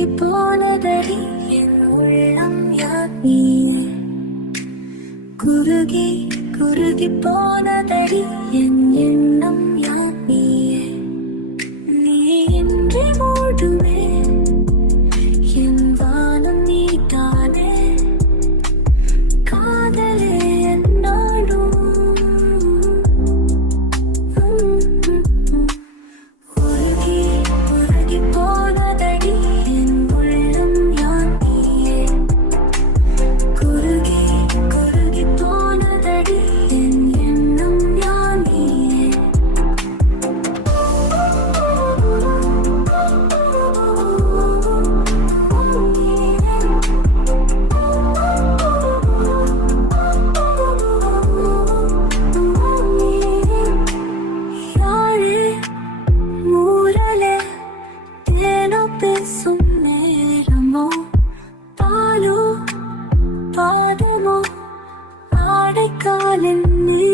குறுகி போனதடி என் உள்ளம் யார் நீ குறுகி குறுகி போனதடி என் எண்ணம் யார் நீயே நீ இன்றி மூடுமே என் வானம் நீதானே காதலே என்னோடும் உருகி உருகி போனதடி என் உள்ளம் யார் நீயே குறுகி குறுகி போனதடி என் எண்ணம் யார் நீயே யாழே மூரலே தேனோ பேசும் நேரமோ பாலோ பாதமோ ஆடைக்காலின் நீ